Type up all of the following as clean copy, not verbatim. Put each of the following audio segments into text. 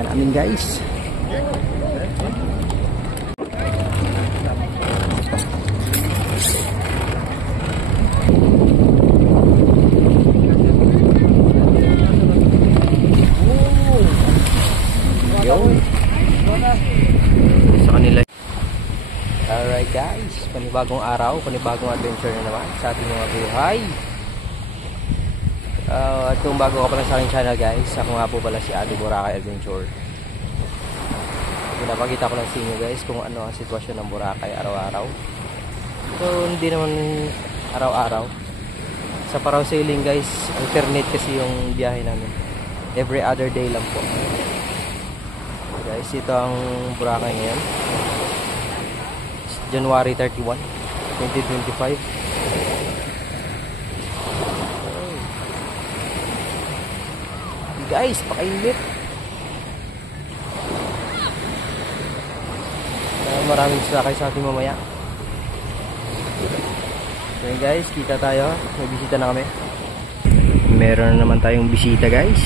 bisita namin guys. Sa kanila. Alright guys, panibagong araw, panibagong adventure na naman sa ating mga buhay. At kung bago ka pa lang sa aking channel guys, ako nga po pala si Adi Boracay Adventure. Pinapakita ko lang sa inyo guys kung ano ang sitwasyon ng Boracay araw-araw. So hindi naman araw-araw. Sa Parao Sailing guys, alternate kasi yung biyahe namin. Every other day lang po. Guys, ito ang Boracay ngayon. January 31, 2025. Guys, pakainit. Maraming sakay sa ating mamaya. Okay guys, kita tayo. May bisita na kami. Meron na naman tayong bisita guys.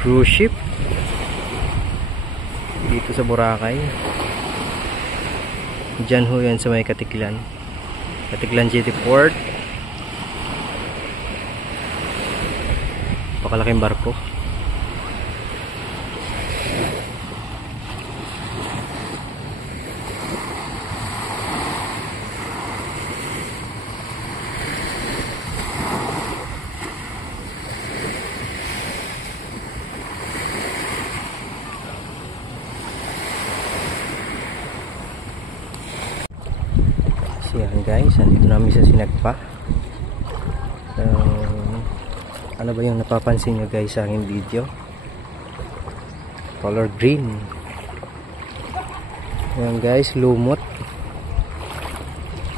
Cruise ship dito sa Boracay. Diyan ho yan sa may Katiklan City Port. Pakalaking barko. Yan guys, andito namin sa Sinagpa. Ano ba yung napapansin nyo guys sa aking video? Color green. Yan guys, lumot.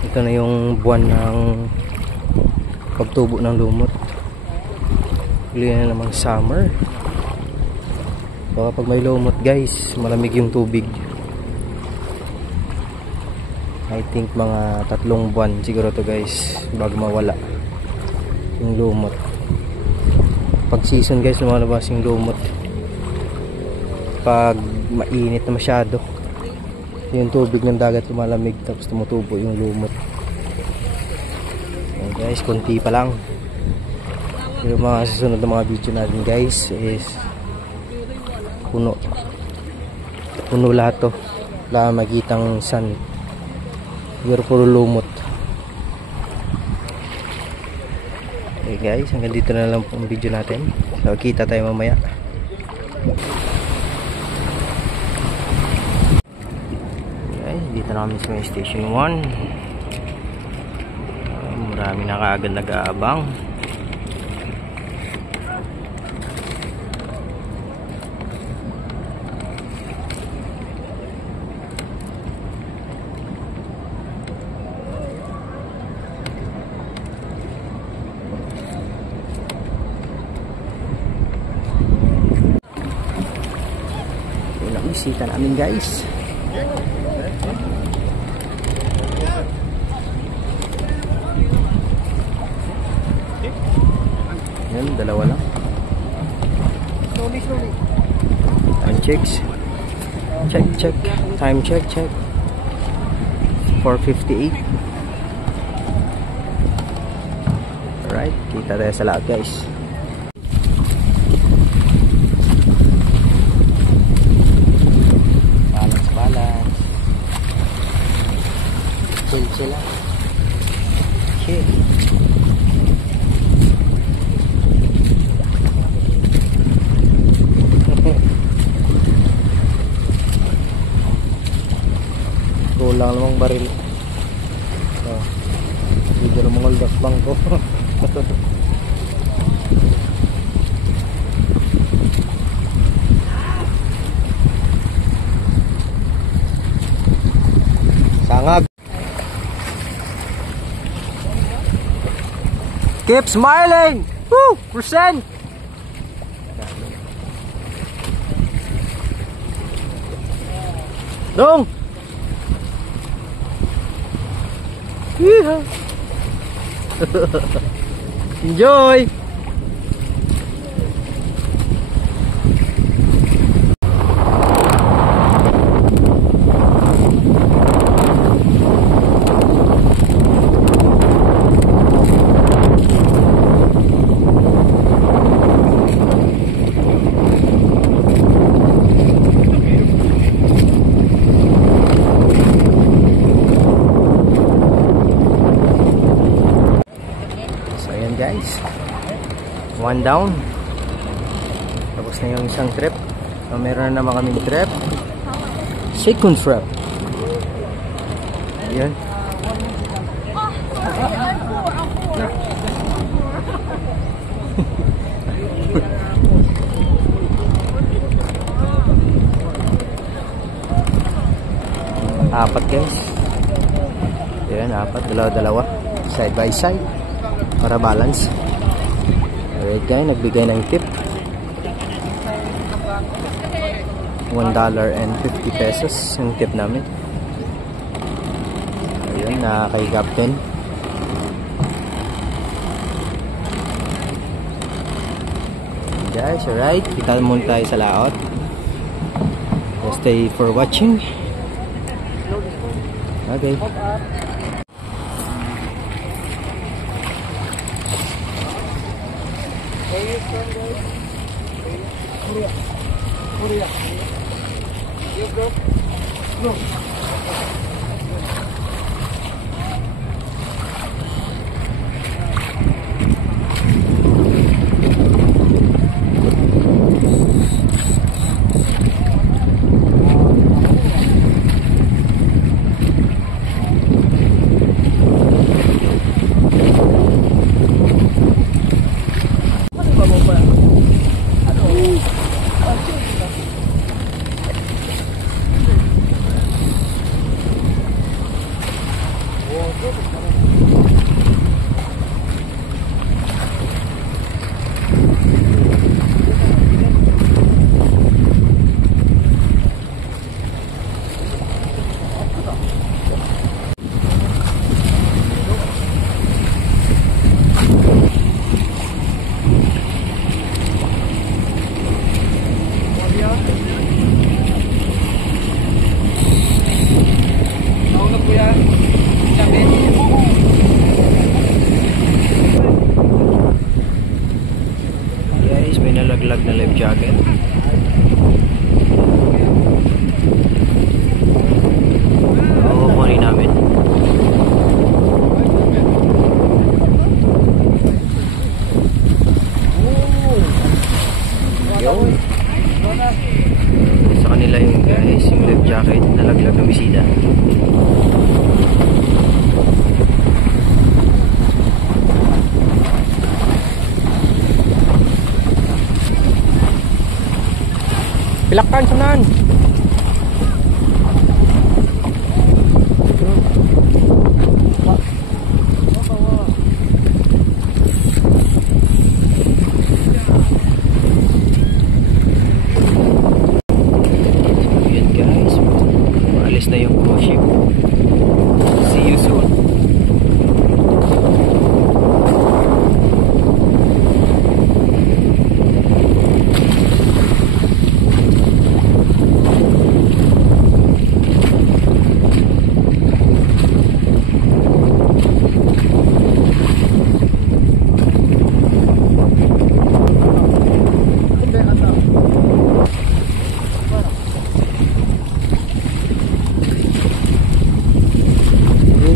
Ito na yung buwan ng pagtubo ng lumot. Huli na namang summer. So kapag may lumot guys, malamig yung tubig. I think mga 3 buwan siguro to guys bago mawala yung lumot. Pag season guys, lumalabas yung lumot pag mainit na masyado. Yung tubig ng dagat lumalamig tapos tumutubo yung lumot. Ayan guys, konti pa lang. Yung mga susunod na mga video natin guys is puno lahat to. Wala makitang sun. Siguro puro lumot. Okay guys, hanggang dito na lang po ang video natin. So kita tayo mamaya. Okay, dito na kami sa may station 1. Marami na kaagad nag-aabang. Bisita namin guys. Yan, dalawa lang. Slowly. Time checks. Check. Time check. 4:58. Alright, kita tayo sa lahat guys. Chill lang. Chill. Kulang namang baril. Hindi na mga uldas bangko. Sangag. Keep smiling! Woo! Percent! Dong! Enjoy! One down. Tapos na yung isang trip. So, meron na naman kaming trip. Second trip. Ayan. Apat guys. Ayan, apat. Dalawa-dalawa. Side by side. Para balance. Alright guys, nagbigay ng tip. $1.50 yung tip namin. Ayan, na kay Captain. Guys, alright. Kita muna tayo sa laot. Stay for watching. Okay. Guys, may nalaglag na life jacket. Oo, kunin namin. Yun. Sa kanila yung guys, yung life jacket, nalaglag ng bisita. Pilakkan sunan. Ayan guys, maalis na yung cruise ship. See you soon.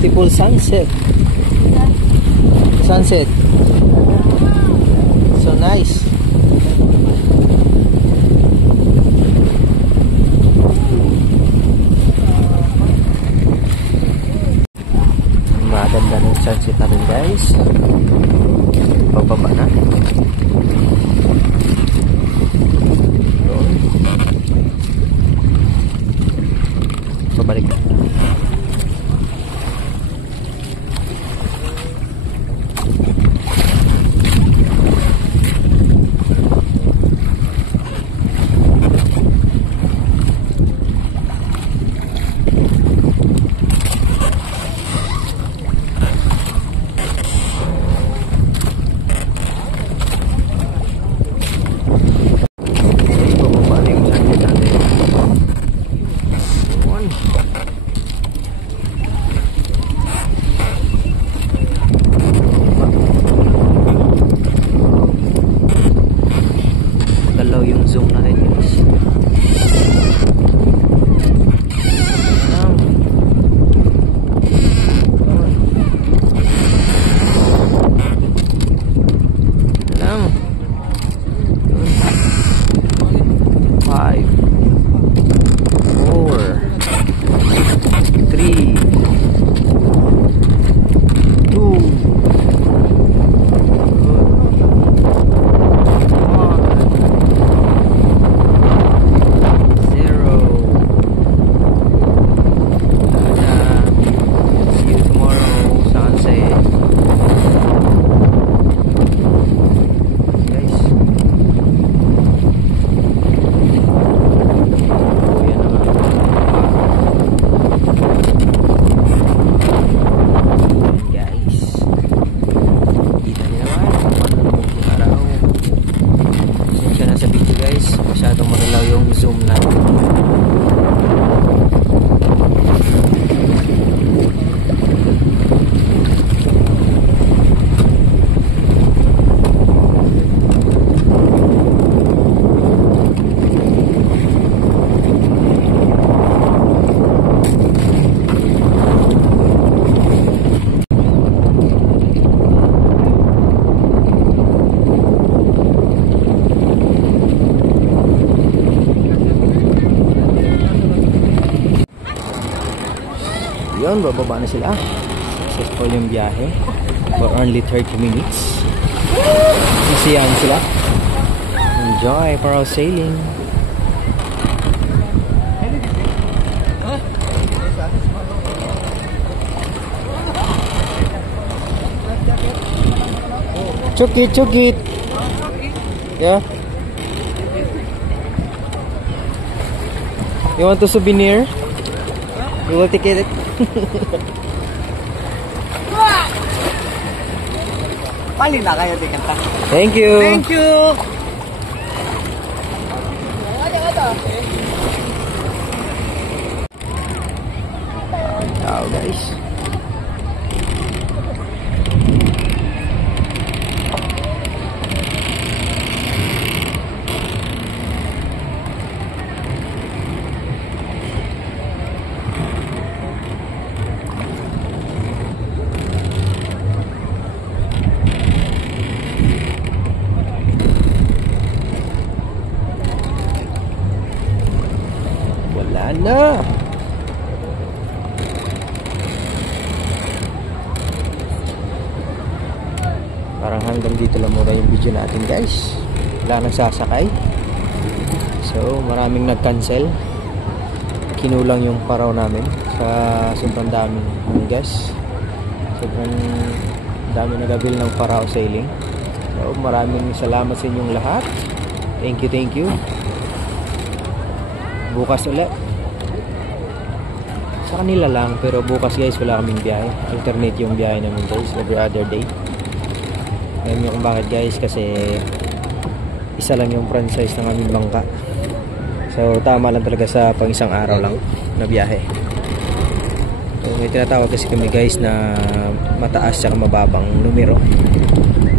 Beautiful sunset. Sunset. So nice. Maganda ng sunset natin guys. Pababa na. Pabalik. Yung zoom natin guys. Alam. Yun, bababa na sila. Successful yung biyahe for only 30 minutes. Masiyahan sila. Enjoy parasailing. Chukit. Yeah. You want to souvenir? You will take it. Pali na kayo di kanta. Thank you. Thank you. Ciao guys. Wala na. Parang hanggang dito lang muna yung video natin guys. Wala nang sasakay. So maraming nag-cancel. Kinulang yung paraw namin sa sobrang daming guys. Sobrang dami nagabil ng paraw sailing. So maraming salamat sa inyong lahat. Thank you. Bukas ulit. Sa kanila lang, pero bukas guys wala kaming biyahe. Alternate yung biyahe namin guys every other day. Alam nyo kung bakit guys, kasi isa lang yung franchise ng aming bangka. So tama lang talaga sa pang isang araw lang na biyahe. So may tinatawag kasi kami guys na mataas at mababang numero.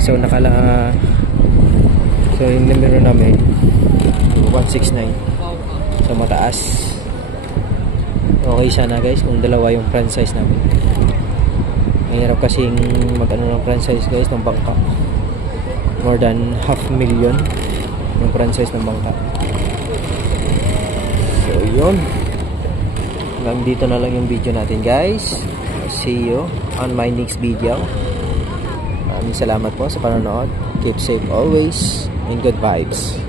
So so yung numero namin 169. So mataas. Okay sana guys kung dalawa yung franchise namin. Mahirap kasing mag-ano ng franchise guys ng bangka. More than 500,000 yung franchise ng bangka. So yun. Hanggang dito na lang yung video natin guys. See you on my next video. Maraming salamat po sa panonood. Keep safe always and good vibes.